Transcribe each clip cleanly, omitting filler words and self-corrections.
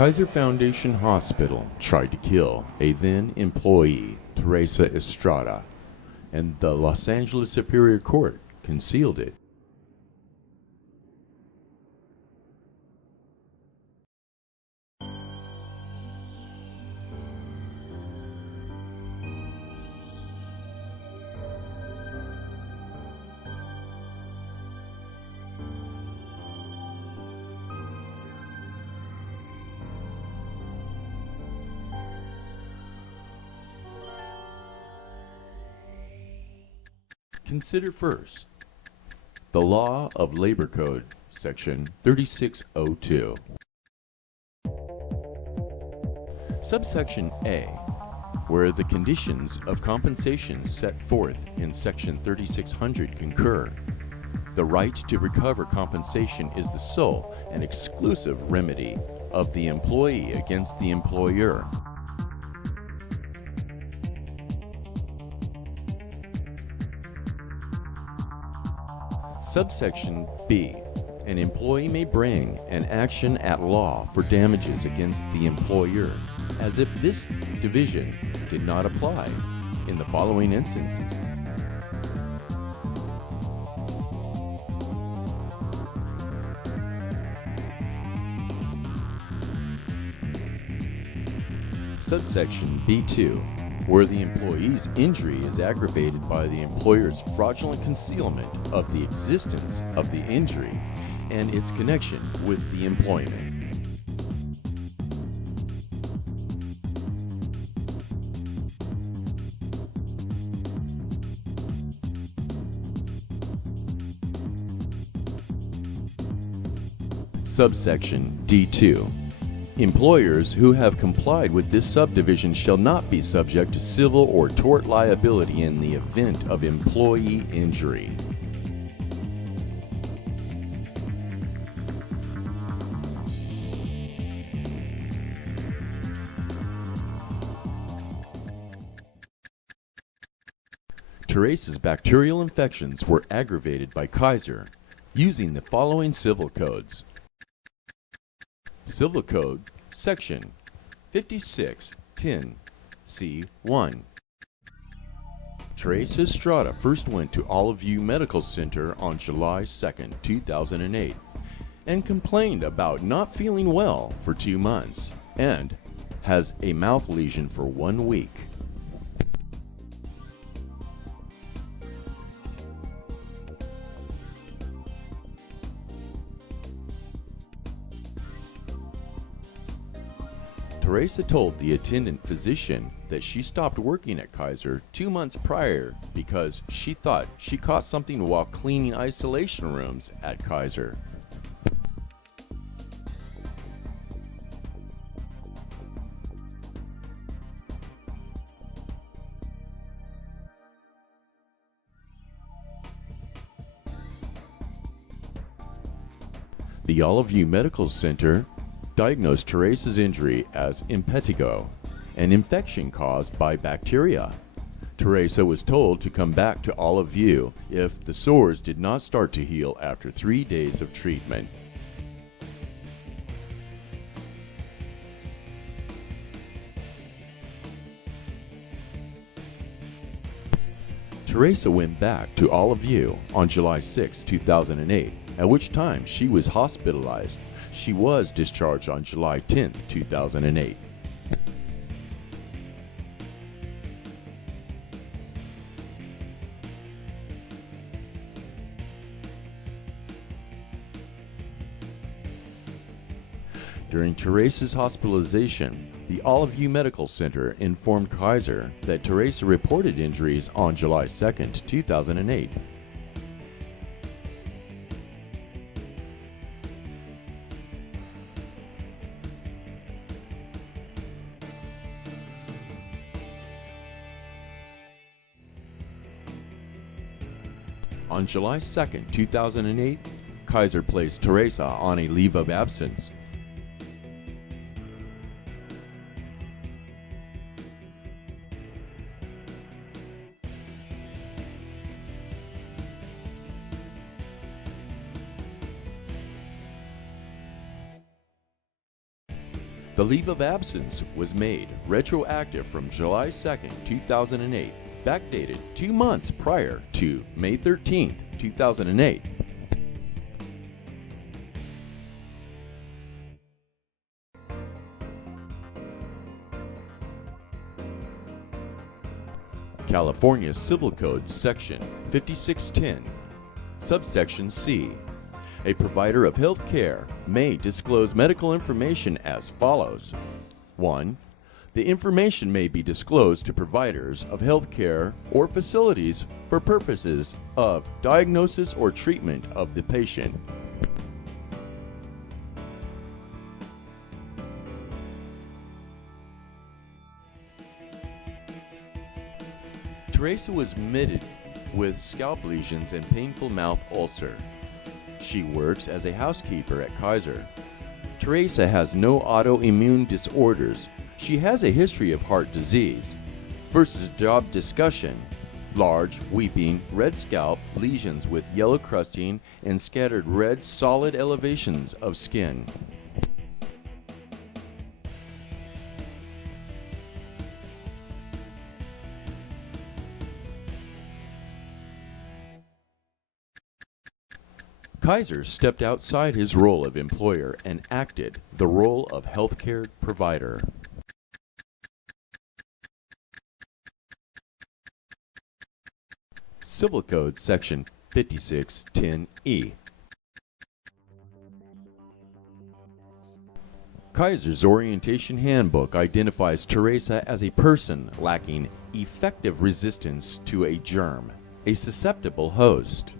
Kaiser Foundation Hospital tried to kill a then employee, Teresa Estrada, and the Los Angeles Superior Court concealed it. Consider first the Law of Labor Code, Section 3602. Subsection A, where the conditions of compensation set forth in Section 3600 concur, the right to recover compensation is the sole and exclusive remedy of the employee against the employer. Subsection B, an employee may bring an action at law for damages against the employer, as if this division did not apply in the following instances. Subsection B2, where the employee's injury is aggravated by the employer's fraudulent concealment of the existence of the injury and its connection with the employment. Subsection D2. Employers who have complied with this subdivision shall not be subject to civil or tort liability in the event of employee injury. Teresa's bacterial infections were aggravated by Kaiser using the following civil codes. Civil Code, Section 5610, C1. Teresa Estrada first went to Olive View Medical Center on July 2, 2008, and complained about not feeling well for 2 months and has a mouth lesion for 1 week. Teresa told the attendant physician that she stopped working at Kaiser 2 months prior because she thought she caught something while cleaning isolation rooms at Kaiser. The Olive View Medical Center diagnosed Teresa's injury as impetigo, an infection caused by bacteria. Teresa was told to come back to Olive View if the sores did not start to heal after 3 days of treatment. Teresa went back to Olive View on July 6, 2008, at which time she was hospitalized. She was discharged on July 10, 2008. During Teresa's hospitalization, the Olive View Medical Center informed Kaiser that Teresa reported injuries on July 2, 2008. On July 2, 2008, Kaiser placed Teresa on a leave of absence. The leave of absence was made retroactive from July 2nd, 2008, backdated 2 months prior to May 13th, 2008. California Civil Code Section 5610, subsection C. A provider of health care may disclose medical information as follows. 1. The information may be disclosed to providers of health care or facilities for purposes of diagnosis or treatment of the patient. Teresa was admitted with scalp lesions and painful mouth ulcer. She works as a housekeeper at Kaiser. Teresa has no autoimmune disorders. She has a history of heart disease. Versus job discussion: large, weeping, red scalp, lesions with yellow crusting and scattered red solid elevations of skin. Kaiser stepped outside his role of employer and acted the role of healthcare provider. Civil Code Section 5610E. Kaiser's Orientation Handbook identifies Teresa as a person lacking effective resistance to a germ, a susceptible host.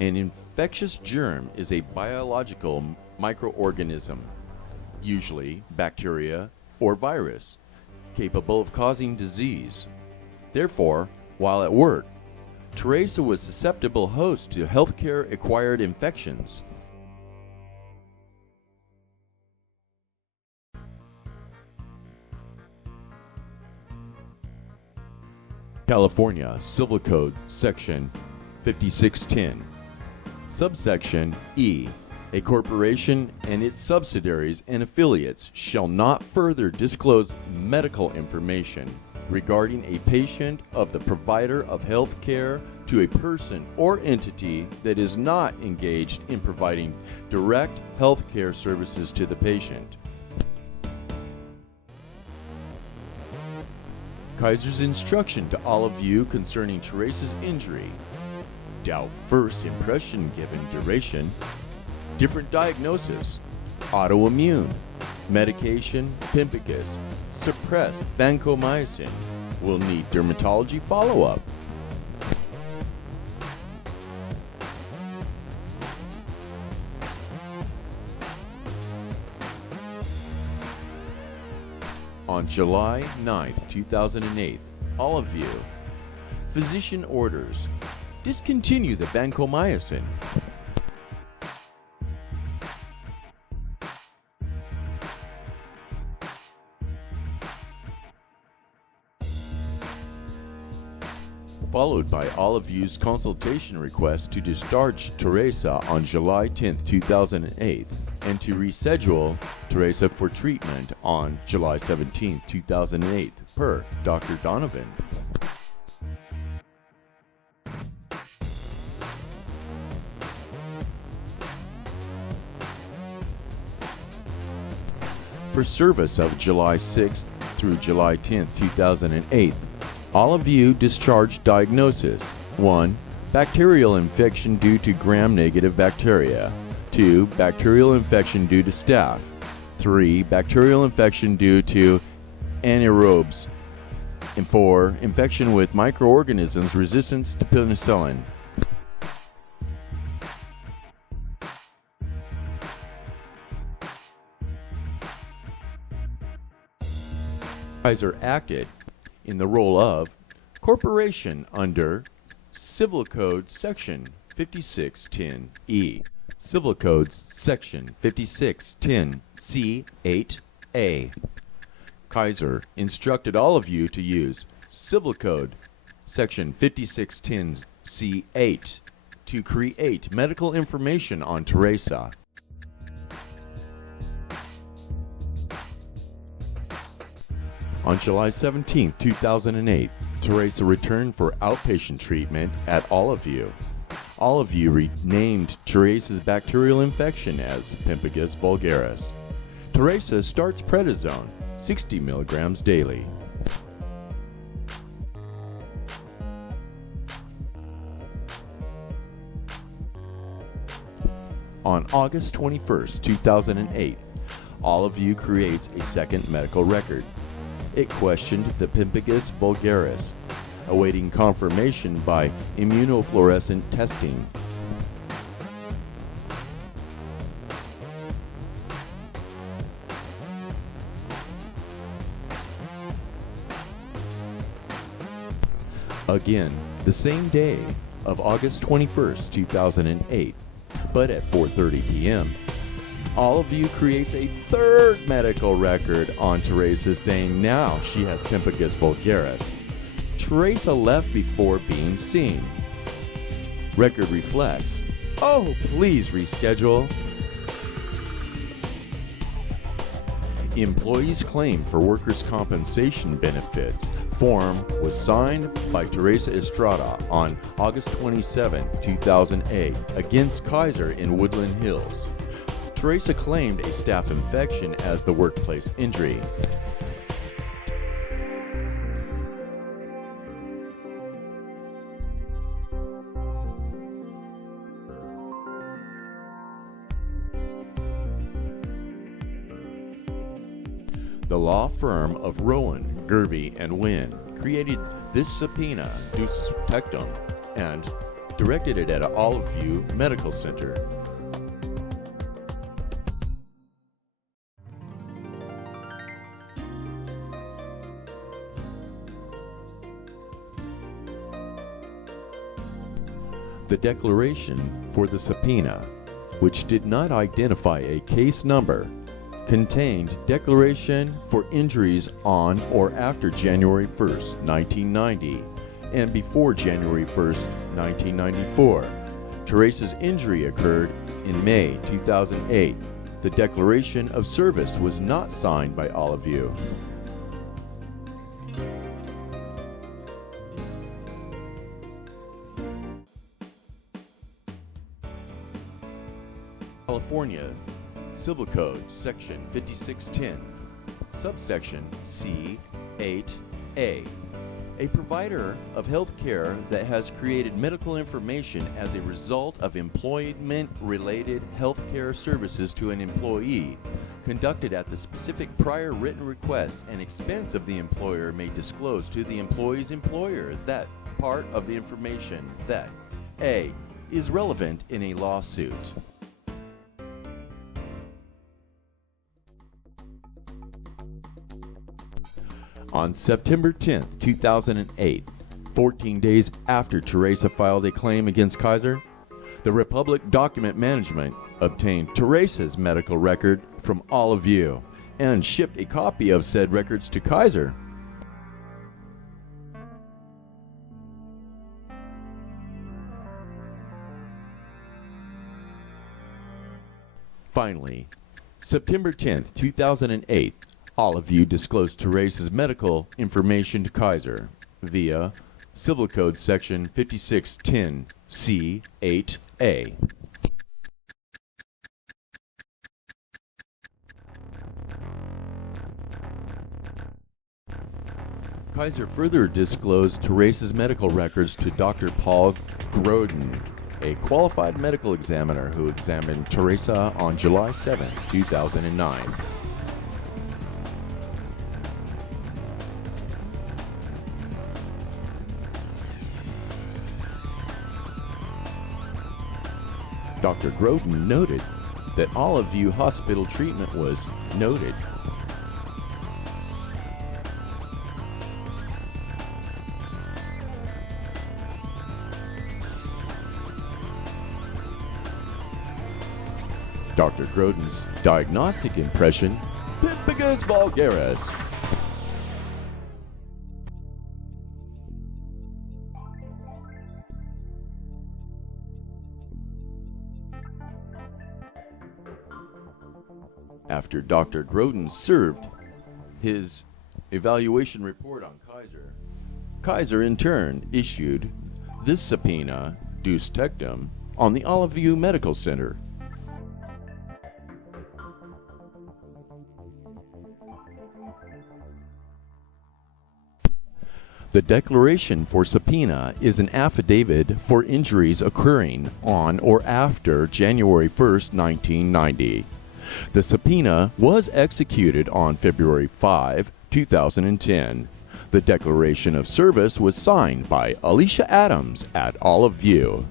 An infectious germ is a biological microorganism, usually bacteria or virus, capable of causing disease. Therefore, while at work, Teresa was susceptible host to healthcare acquired infections. California Civil Code Section 5610. Subsection E. A corporation and its subsidiaries and affiliates shall not further disclose medical information regarding a patient of the provider of health care to a person or entity that is not engaged in providing direct health care services to the patient. Kaiser's instruction to all of you concerning Teresa's injury: doubt first impression given duration, different diagnosis, autoimmune, medication, pemphigus, suppressed vancomycin, will need dermatology follow-up. On July 9th, 2008, all of you, physician orders: discontinue the vancomycin. Followed by all of you's consultation request to discharge Teresa on July 10th, 2008, and to reschedule Teresa for treatment on July 17th, 2008, per Dr. Donovan. For service of July 6th through July 10th, 2008, all of you discharged diagnosis: 1. Bacterial infection due to gram-negative bacteria. 2. Bacterial infection due to staph. 3. Bacterial infection due to anaerobes. And 4. Infection with microorganisms resistant to penicillin. Kaiser acted in the role of corporation under Civil Code Section 5610E, Civil Code Section 5610C8A. Kaiser instructed all of you to use Civil Code Section 5610 C8 to create medical information on Teresa. On July 17, 2008, Teresa returned for outpatient treatment at All of You. All of You renamed Teresa's bacterial infection as pemphigus vulgaris. Teresa starts prednisone, 60 milligrams daily. On August 21, 2008, All of You creates a second medical record. It questioned the pemphigus vulgaris, awaiting confirmation by immunofluorescent testing. Again, the same day of August 21, 2008, but at 4:30 p.m., All of You creates a third medical record on Teresa saying now she has pemphigus vulgaris. Teresa left before being seen. Record reflects, "Oh, please reschedule." Employees' claim for workers' compensation benefits form was signed by Teresa Estrada on August 27, 2008 against Kaiser in Woodland Hills. Teresa claimed a staph infection as the workplace injury. The law firm of Rowan, Gervey, and Wynn created this subpoena, ducis tectum, and directed it at All of You Medical Center. The declaration for the subpoena, which did not identify a case number, contained declaration for injuries on or after January 1st, 1990, and before January 1st, 1994. Teresa's injury occurred in May 2008. The declaration of service was not signed by All of You. California Civil Code Section 5610, subsection C8A. A provider of health care that has created medical information as a result of employment-related health care services to an employee conducted at the specific prior written request and expense of the employer may disclose to the employee's employer that part of the information that A. is relevant in a lawsuit. On September 10, 2008, 14 days after Teresa filed a claim against Kaiser, the Republic Document Management obtained Teresa's medical record from All of You and shipped a copy of said records to Kaiser. Finally, September 10, 2008, All of You disclosed Teresa's medical information to Kaiser via Civil Code Section 5610 C8A. Kaiser further disclosed Teresa's medical records to Dr. Paul Groden, a qualified medical examiner who examined Teresa on July 7, 2009. Dr. Groden noted that All of You hospital treatment was noted. Dr. Groden's diagnostic impression, pemphigus vulgaris. After Dr. Groden served his evaluation report on Kaiser, Kaiser in turn issued this subpoena, Deus Tectum, on the Olive View Medical Center. The declaration for subpoena is an affidavit for injuries occurring on or after January 1st, 1990. The subpoena was executed on February 5, 2010. The declaration of service was signed by Alicia Adams at Olive View.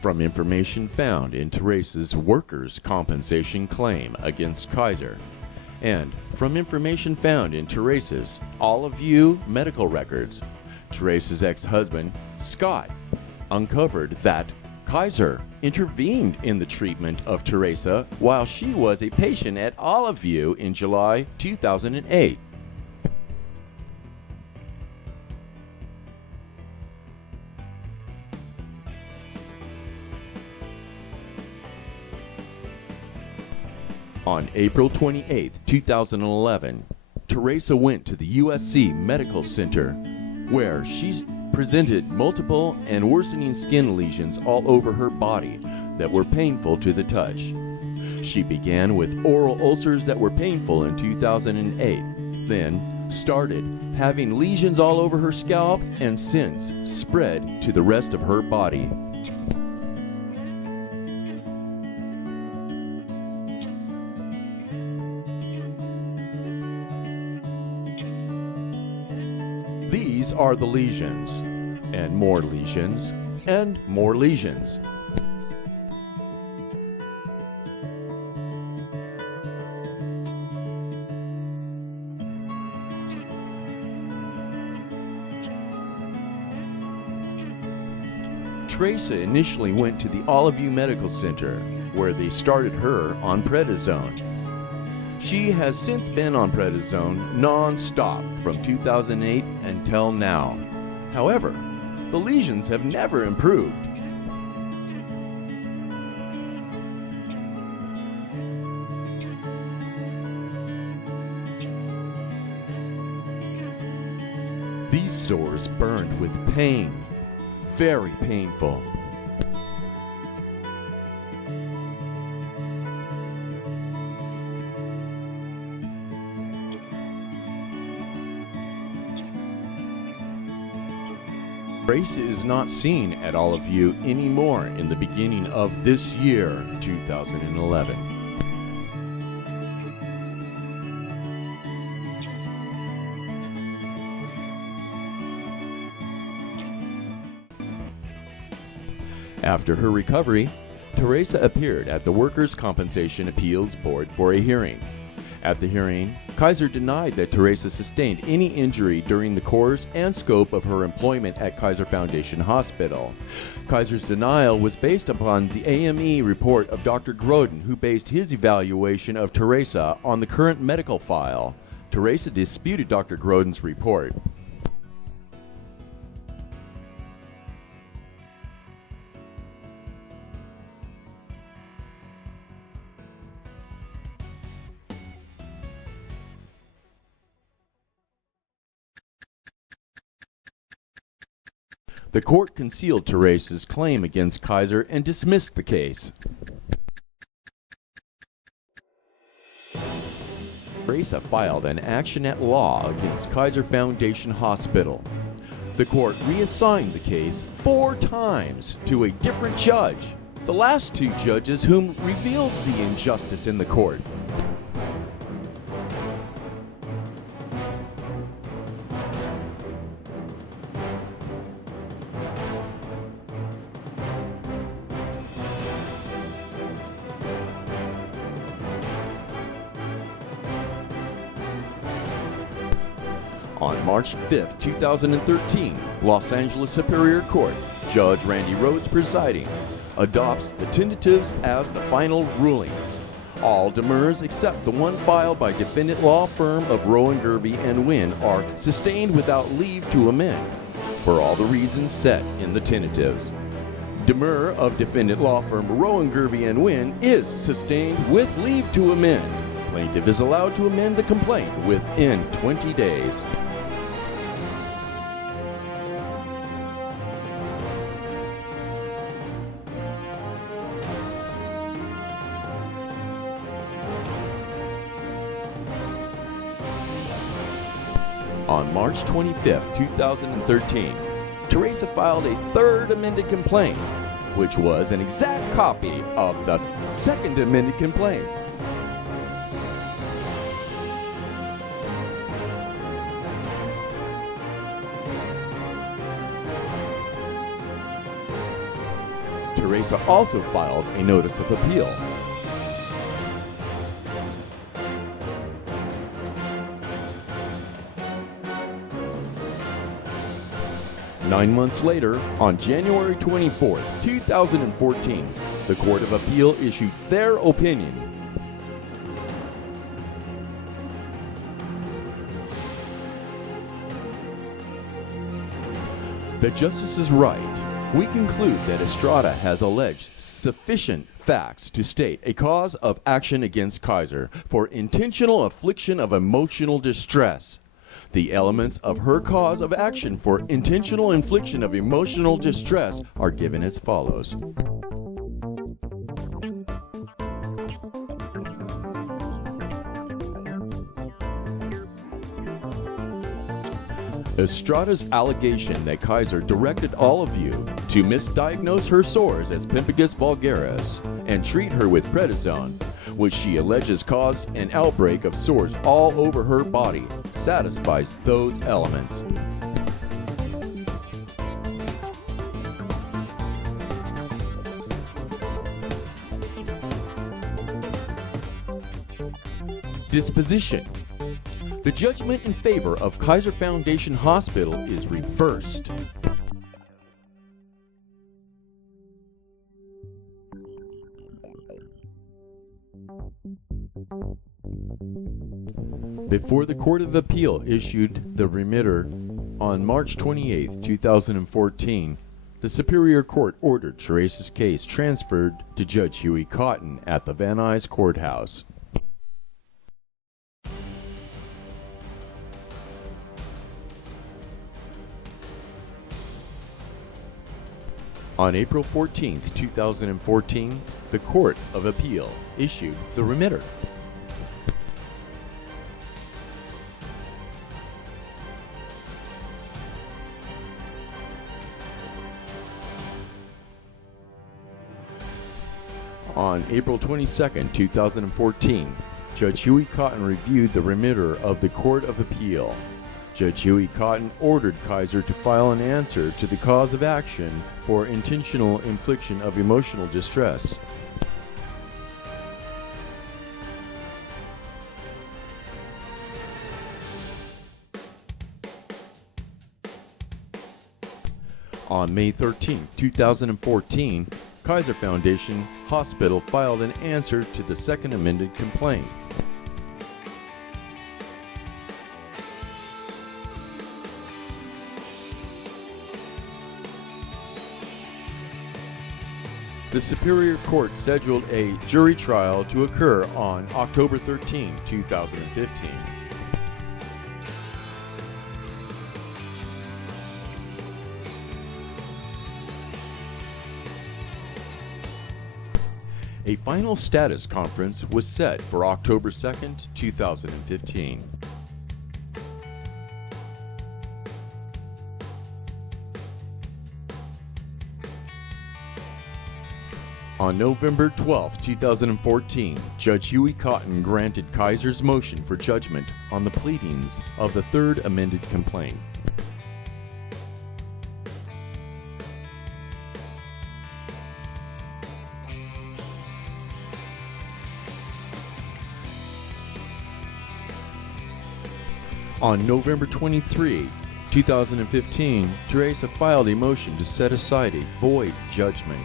From information found in Teresa's workers' compensation claim against Kaiser, and from information found in Teresa's Olive View medical records, Teresa's ex-husband, Scott, uncovered that Kaiser intervened in the treatment of Teresa while she was a patient at Olive View in July 2008. On April 28, 2011, Teresa went to the USC Medical Center, where she presented multiple and worsening skin lesions all over her body that were painful to the touch. She began with oral ulcers that were painful in 2008, then started having lesions all over her scalp and since spread to the rest of her body. These are the lesions, and more lesions, and more lesions. Teresa initially went to the Olive View Medical Center, where they started her on prednisone. She has since been on prednisone non-stop from 2008 until now. However, the lesions have never improved. These sores burned with pain, very painful. Teresa is not seen at Olive View anymore in the beginning of this year, 2011. After her recovery, Teresa appeared at the Workers' Compensation Appeals Board for a hearing. At the hearing, Kaiser denied that Teresa sustained any injury during the course and scope of her employment at Kaiser Foundation Hospital. Kaiser's denial was based upon the AME report of Dr. Groden, who based his evaluation of Teresa on the current medical file. Teresa disputed Dr. Groden's report. The court concealed Teresa's claim against Kaiser and dismissed the case. Teresa filed an action at law against Kaiser Foundation Hospital. The court reassigned the case 4 times to a different judge, the last 2 judges whom revealed the injustice in the court. On March 5, 2013, Los Angeles Superior Court, Judge Randy Rhodes presiding, adopts the tentatives as the final rulings. All demurs except the one filed by defendant law firm of Rowan, Gervey & Wynn are sustained without leave to amend. for all the reasons set in the tentatives. Demur of defendant law firm Rowan, Gervey & Wynn is sustained with leave to amend. Plaintiff is allowed to amend the complaint within 20 days. On March 25, 2013, Teresa filed a third amended complaint, which was an exact copy of the second amended complaint. Teresa also filed a notice of appeal. Nine months later, on January 24, 2014, the Court of Appeal issued their opinion. The justice is right. We conclude that Estrada has alleged sufficient facts to state a cause of action against Kaiser for intentional affliction of emotional distress. The elements of her cause of action for intentional infliction of emotional distress are given as follows. Estrada's allegation that Kaiser directed all of you to misdiagnose her sores as pemphigus vulgaris and treat her with prednisone, which she alleges caused an outbreak of sores all over her body, satisfies those elements. Disposition. The judgment in favor of Kaiser Foundation Hospital is reversed. Before the Court of Appeal issued the remitter on March 28, 2014, the Superior Court ordered Teresa's case transferred to Judge Huey Cotton at the Van Nuys Courthouse. On April 14, 2014, the Court of Appeal issued the remitter. On April 22, 2014, Judge Huey Cotton reviewed the remitter of the Court of Appeal. Judge Huey Cotton ordered Kaiser to file an answer to the cause of action for intentional infliction of emotional distress. On May 13, 2014, Kaiser Foundation Hospital filed an answer to the second amended complaint. The Superior Court scheduled a jury trial to occur on October 13, 2015. A final status conference was set for October 2, 2015. On November 12, 2014, Judge Huey Cotton granted Kaiser's motion for judgment on the pleadings of the third amended complaint. On November 23, 2015, Teresa filed a motion to set aside a void judgment.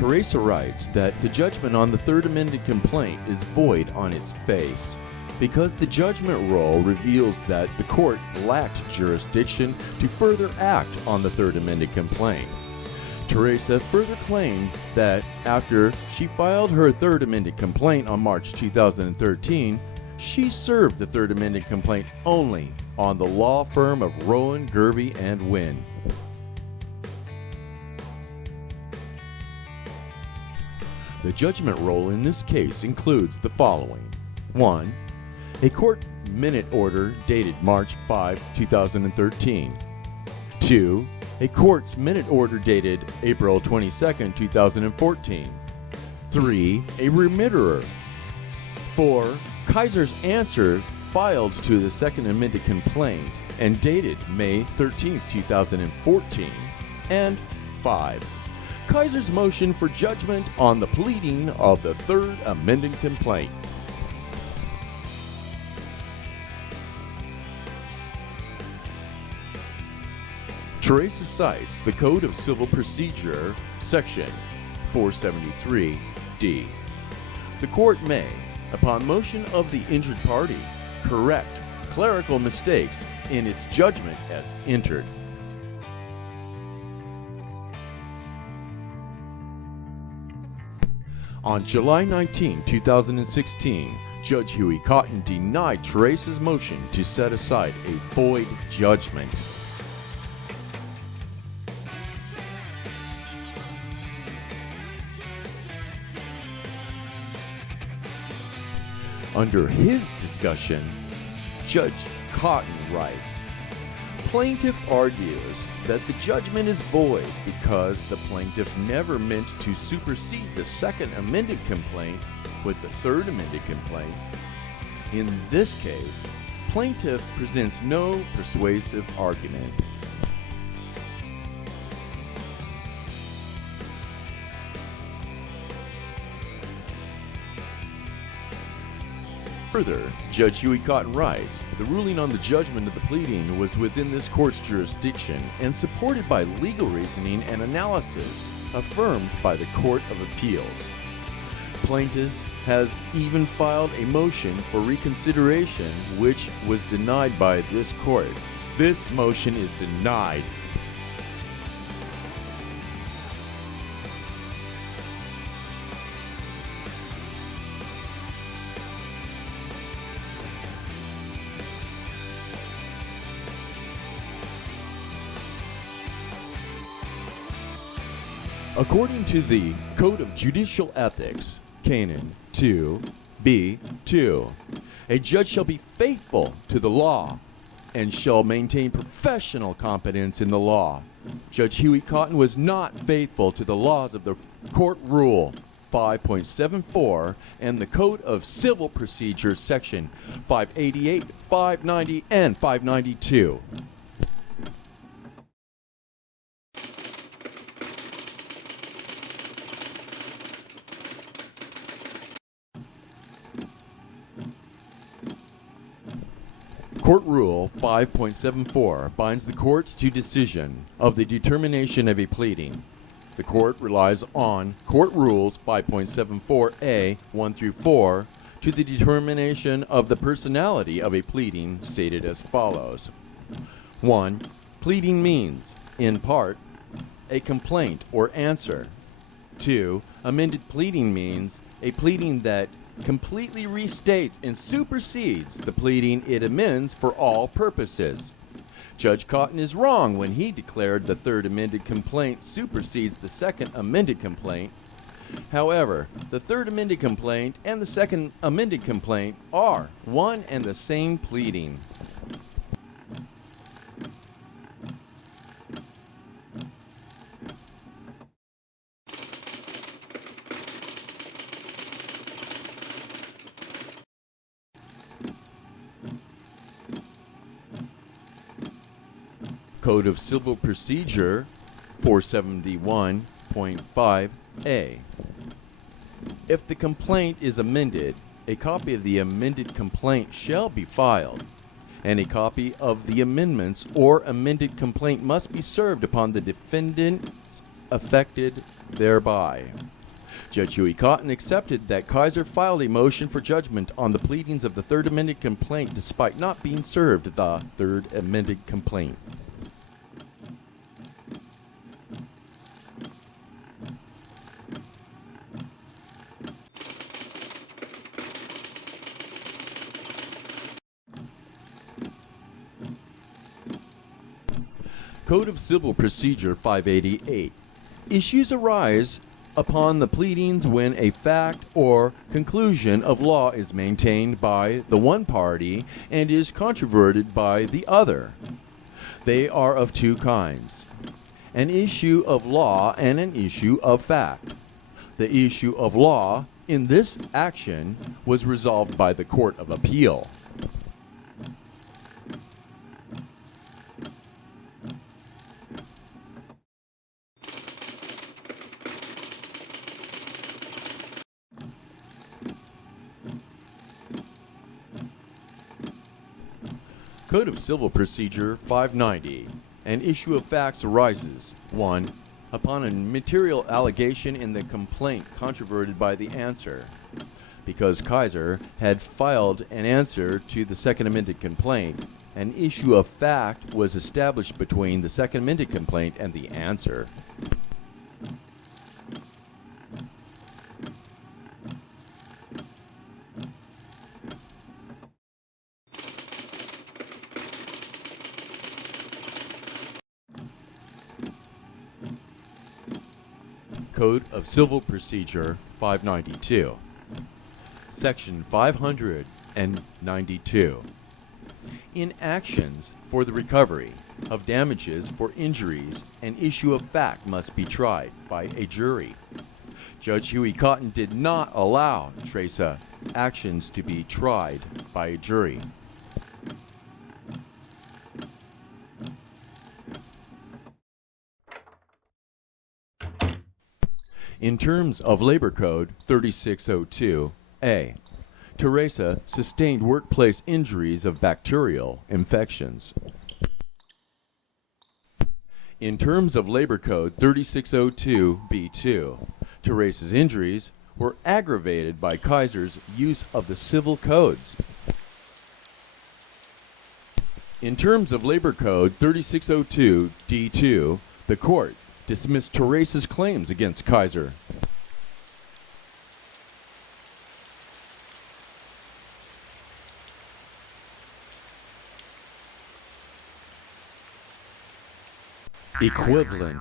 Teresa writes that the judgment on the third amended complaint is void on its face because the judgment roll reveals that the court lacked jurisdiction to further act on the third amended complaint. Teresa further claimed that after she filed her third amended complaint on March 2013, she served the third amended complaint only on the law firm of Rowan, Gervey, and Wynn. The judgment roll in this case includes the following. 1. A court minute order dated March 5, 2013. 2. A court's minute order dated April 22, 2014. 3. A remitterer. 4. Kaiser's answer filed to the second amended complaint and dated May 13, 2014. And 5. Kaiser's motion for judgment on the pleading of the third amended complaint. Teresa cites the Code of Civil Procedure, Section 473D. The court may, upon motion of the injured party, correct clerical mistakes in its judgment as entered. On July 19, 2016, Judge Huey Cotton denied Teresa's motion to set aside a void judgment. Under his discussion, Judge Cotton writes, Plaintiff argues that the judgment is void because the plaintiff never meant to supersede the second amended complaint with the third amended complaint. In this case, plaintiff presents no persuasive argument. Further, Judge Huey Cotton writes, the ruling on the judgment of the pleading was within this court's jurisdiction and supported by legal reasoning and analysis affirmed by the Court of Appeals. Plaintiff has even filed a motion for reconsideration, which was denied by this court. This motion is denied. According to the Code of Judicial Ethics, Canon 2b2, a judge shall be faithful to the law and shall maintain professional competence in the law. Judge Huey Cotton was not faithful to the laws of the Court Rule 5.74 and the Code of Civil Procedure Section 588, 590, and 592. Court Rule 5.74 binds the courts to decision of the determination of a pleading. The court relies on Court Rules 5.74a 1 through 4 to the determination of the personality of a pleading stated as follows. 1. Pleading means, in part, a complaint or answer. 2. Amended pleading means a pleading that completely restates and supersedes the pleading it amends for all purposes. Judge Cotton is wrong when he declared the third amended complaint supersedes the second amended complaint. However, the third amended complaint and the second amended complaint are one and the same pleading. Code of Civil Procedure 471.5a. If the complaint is amended, a copy of the amended complaint shall be filed, and a copy of the amendments or amended complaint must be served upon the defendant's affected thereby. Judge Huey Cotton accepted that Kaiser filed a motion for judgment on the pleadings of the third amended complaint despite not being served the third amended complaint. Code of Civil Procedure 588. Issues arise upon the pleadings when a fact or conclusion of law is maintained by the one party and is controverted by the other. They are of two kinds: an issue of law and an issue of fact. The issue of law in this action was resolved by the Court of Appeal. Code of Civil Procedure 590. An issue of facts arises: 1. Upon a material allegation in the complaint controverted by the answer. Because Kaiser had filed an answer to the second amended complaint, an issue of fact was established between the second amended complaint and the answer. Code of Civil Procedure 592. Section 592. In actions for the recovery of damages for injuries, an issue of fact must be tried by a jury. Judge Huey Cotton did not allow Teresa actions to be tried by a jury. In terms of Labor Code 3602A, Teresa sustained workplace injuries of bacterial infections. In terms of Labor Code 3602B2, Teresa's injuries were aggravated by Kaiser's use of the civil codes. In terms of Labor Code 3602D2, the court dismissed Teresa's claims against Kaiser. Equivalent